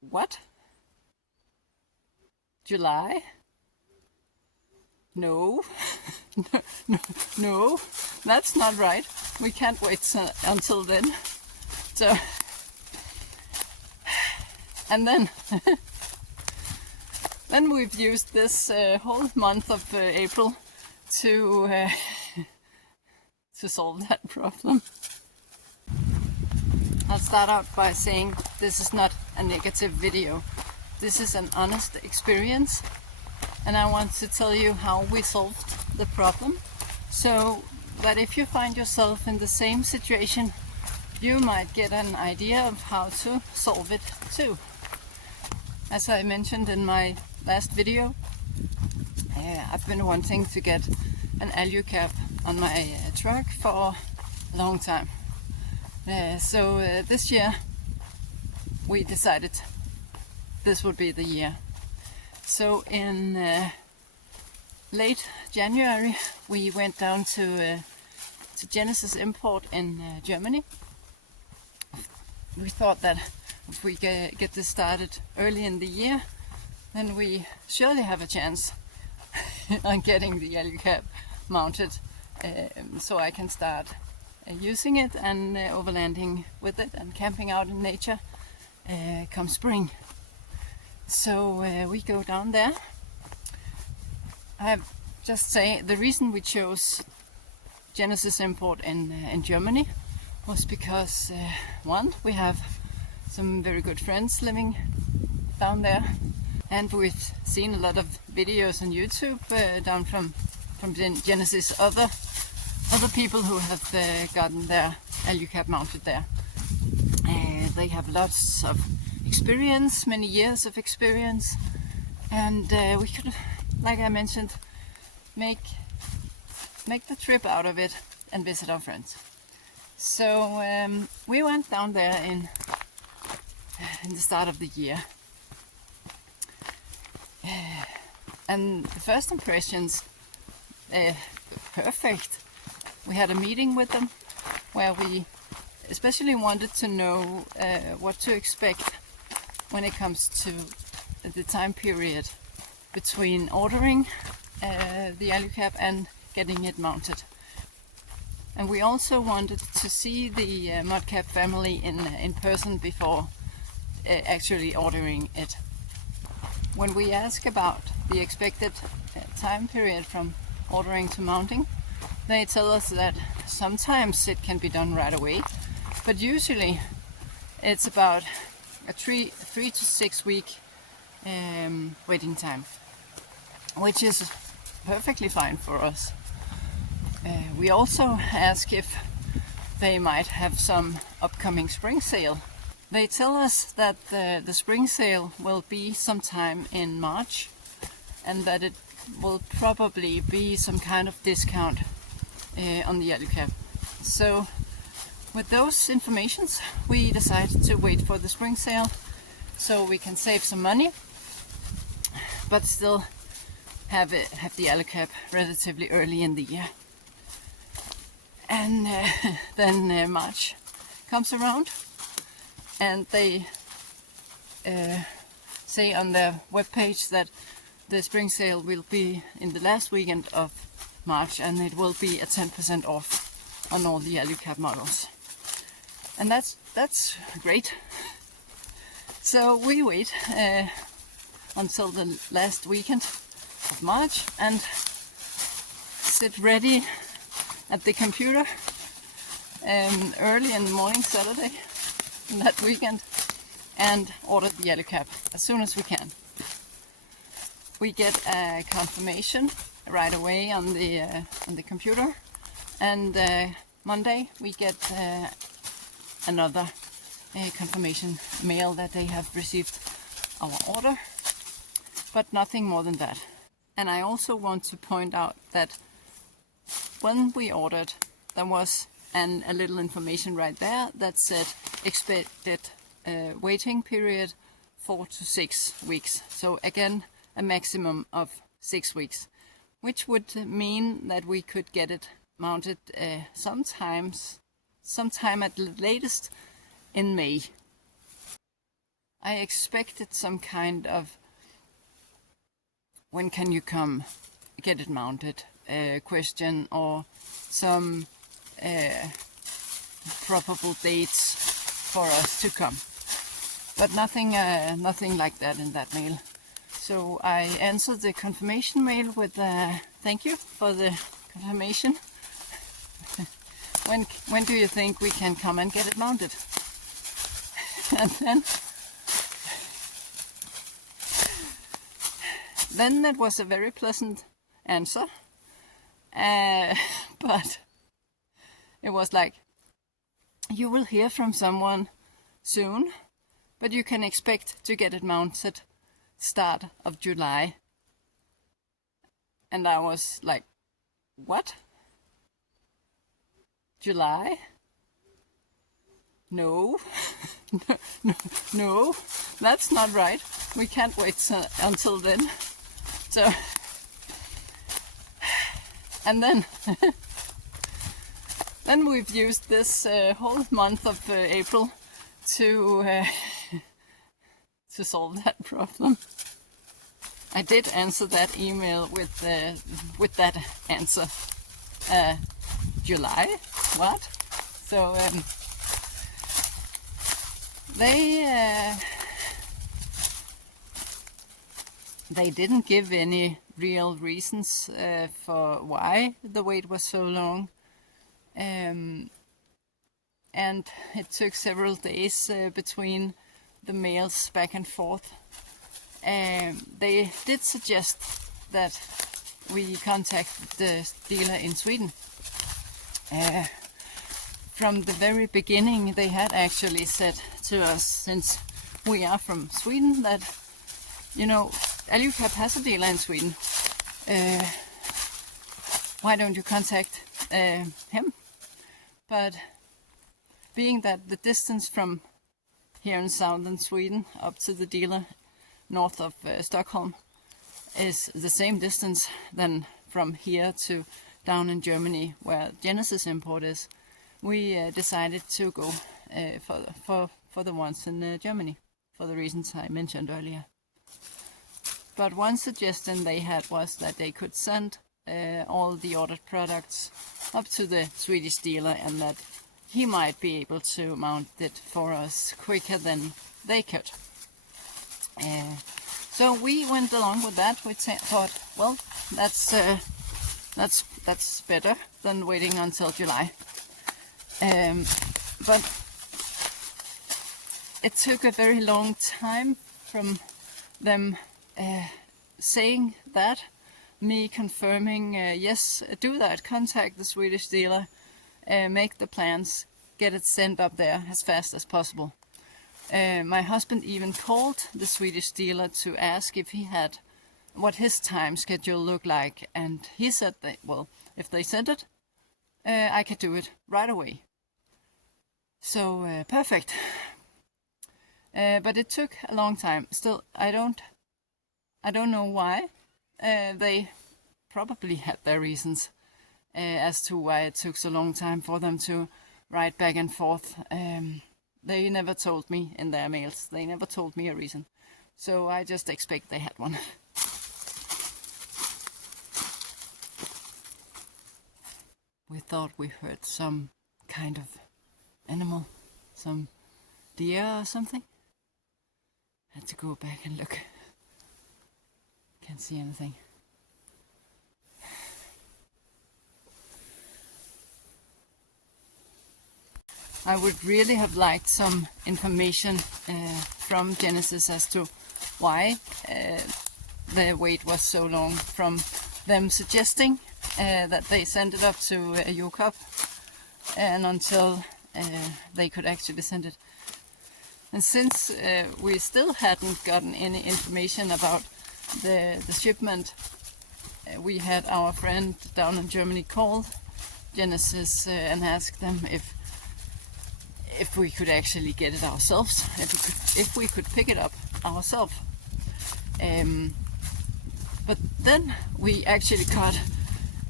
What? July? No. no, no, that's not right. We can't wait until then. So, and then, then we've used this whole month of April to solve that problem. I'll start out by saying this is not a negative video. This is an honest experience, and I want to tell you how we solved the problem, so that if you find yourself in the same situation, you might get an idea of how to solve it too. As I mentioned in my last video, I've been wanting to get an Alu-Cap on my truck for a long time. So this year we decided this would be the year. So in late January we went down to Genesis Import in Germany. We thought that if we get this started early in the year, then we surely have a chance on getting the Alu-Cap mounted, so I can start using it and overlanding with it and camping out in nature come spring. So we go down there. I have just say the reason we chose Genesis Import in Germany was because one, we have some very good friends living down there, and we've seen a lot of videos on YouTube down from Genesis other people who have gotten their Alu-Cap mounted there. They have lots of experience, many years of experience, and we could, like I mentioned, make the trip out of it and visit our friends. So we went down there in the start of the year, and the first impressions, perfect. We had a meeting with them where we especially wanted to know what to expect when it comes to the time period between ordering the Alu-Cap and getting it mounted. And we also wanted to see the ModCAP family in person before actually ordering it. When we ask about the expected time period from ordering to mounting, they tell us that sometimes it can be done right away, but usually it's about a 3 to 6 week waiting time, which is perfectly fine for us. We also ask if they might have some upcoming spring sale. They tell us that the spring sale will be sometime in March, and that it will probably be some kind of discount on the Alu-Cap. So with those informations, we decided to wait for the spring sale so we can save some money, but still have the Alu-Cap relatively early in the year. And then March comes around, and they say on their webpage that the spring sale will be in the last weekend of March, and it will be at 10% off on all the Alu-Cap models. And that's great. So we wait until the last weekend of March and sit ready at the computer early in the morning Saturday that weekend and order the Alu-Cap as soon as we can. We get a confirmation right away on the computer, and Monday we get another confirmation mail that they have received our order, but nothing more than that. And I also want to point out that when we ordered, there was a little information right there that said expected waiting period 4 to 6 weeks. So again, a maximum of 6 weeks, which would mean that we could get it mounted sometime at the latest in May. I expected some kind of when can you come get it mounted question, or some probable dates for us to come, but nothing like that in that mail. So I answered the confirmation mail with thank you for the confirmation. When do you think we can come and get it mounted? And then it was a very pleasant answer, but it was like, you will hear from someone soon, but you can expect to get it mounted start of July. And I was like, what? July? No. No, that's not right. We can't wait until then. So, and then we've used this whole month of April to solve that problem. I did answer that email with that answer. July? What? So they didn't give any real reasons for why the wait was so long. And it took several days between the mails back and forth. They did suggest that we contact the dealer in Sweden. From the very beginning, they had actually said to us, since we are from Sweden, that, you know, Alu-Cap has a dealer in Sweden. Why don't you contact him? But being that the distance from here in southern Sweden up to the dealer north of Stockholm is the same distance than from here to down in Germany where Genesis import is, we decided to go for the ones in Germany for the reasons I mentioned earlier. But one suggestion they had was that they could send all the ordered products up to the Swedish dealer, and that he might be able to mount it for us quicker than they could. So we went along with that. We thought, well, that's better than waiting until July. But it took a very long time from them saying that, me confirming, yes, do that, contact the Swedish dealer, make the plans, get it sent up there as fast as possible. My husband even called the Swedish dealer to ask if he had what his time schedule looked like, and he said that, well, if they sent it, I could do it right away. So perfect. But it took a long time. Still, I don't know why. They probably had their reasons as to why it took so long time for them to write back and forth. They never told me in their mails. They never told me a reason. So I just expect they had one. We thought we heard some kind of animal, some deer or something. Had to go back and look. Can't see anything. I would really have liked some information from Genesis as to why the wait was so long, from them suggesting that they send it up to Alu-Cap and until they could actually send it. And since we still hadn't gotten any information about the shipment, we had our friend down in Germany called Genesis and asked them if we could actually get it ourselves, if we could pick it up ourselves. But then we actually got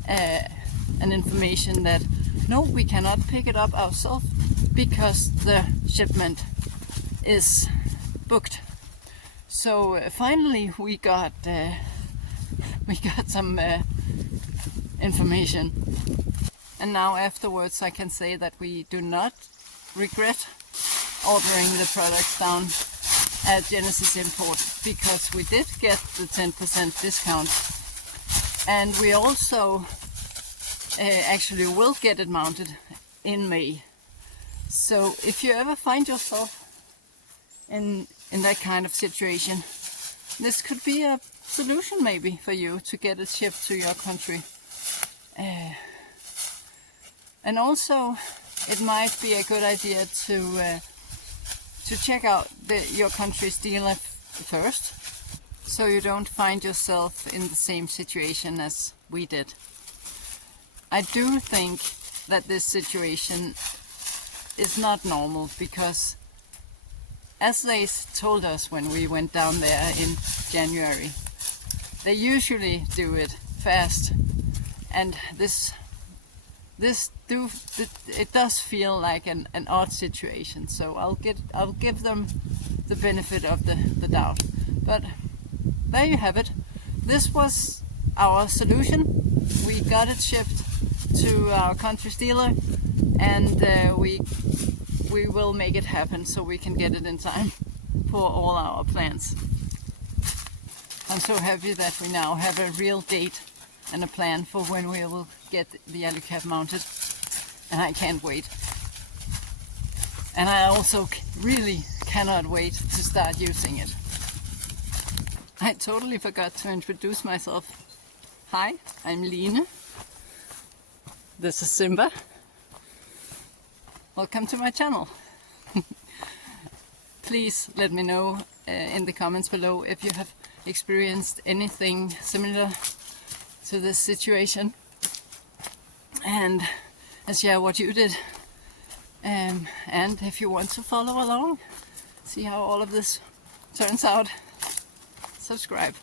an information that no, we cannot pick it up ourselves because the shipment is booked. So finally we got some information, and now afterwards I can say that we do not regret ordering the products down at Genesis Import, because we did get the 10% discount, and we also actually will get it mounted in May. So if you ever find yourself in that kind of situation, this could be a solution maybe for you to get it shipped to your country. And also it might be a good idea to check out your country's dealer first, so you don't find yourself in the same situation as we did. I do think that this situation is not normal, because as they told us when we went down there in January, they usually do it fast, and it does feel like an odd situation. So I'll give them the benefit of the doubt. But there you have it. This was our solution. We got it shipped to our country's dealer, and we will make it happen so we can get it in time for all our plans. I'm so happy that we now have a real date and a plan for when we will get the Alu-Cap mounted, and I can't wait. And I also really cannot wait to start using it. I totally forgot to introduce myself. Hi, I'm Line. This is Simba. Welcome to my channel. Please let me know in the comments below if you have experienced anything similar to this situation, and share what you did. And if you want to follow along, see how all of this turns out, subscribe.